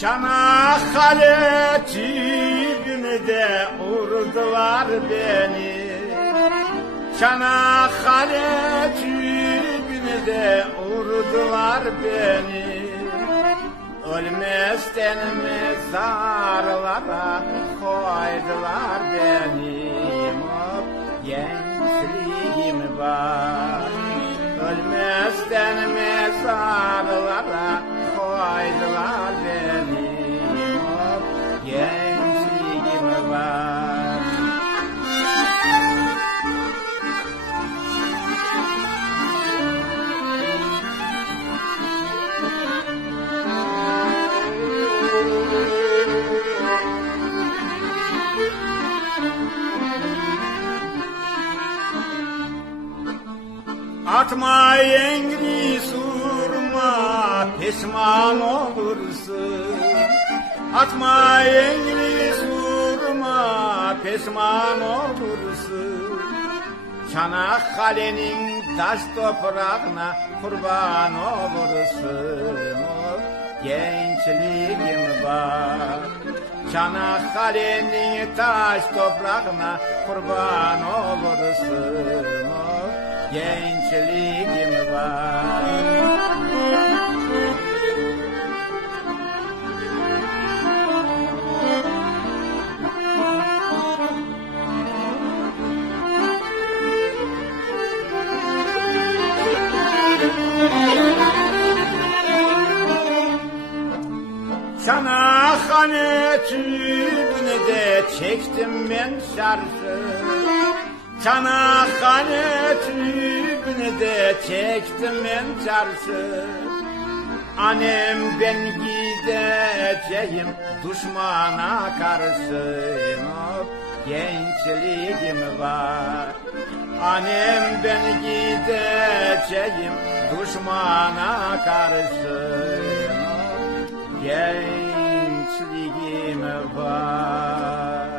Çanakkale tribünde vurdular beni. Çanakkale tribünde vurdular beni. Ölmezden mezarlara koydular benim. Gençliğim var. Ölmezden mezarlara koydular benim. Gençliğim var. Atma yengri surma, pişman olursun. Atma yengri surma, pişman olursun. Çanakkale'nin taş toprağına kurban olursun. Gençliğim var. Çanakkale'nin taş toprağına kurban olursun. Gençliğim var. Çanakkale tribünde çektim ben şarkı. Çanakkale tribünde çektim ben çarşı. Annem ben gideceğim düşmana karşı. Gençliğim var. Annem ben gideceğim düşmana karşı. Gençliğim var.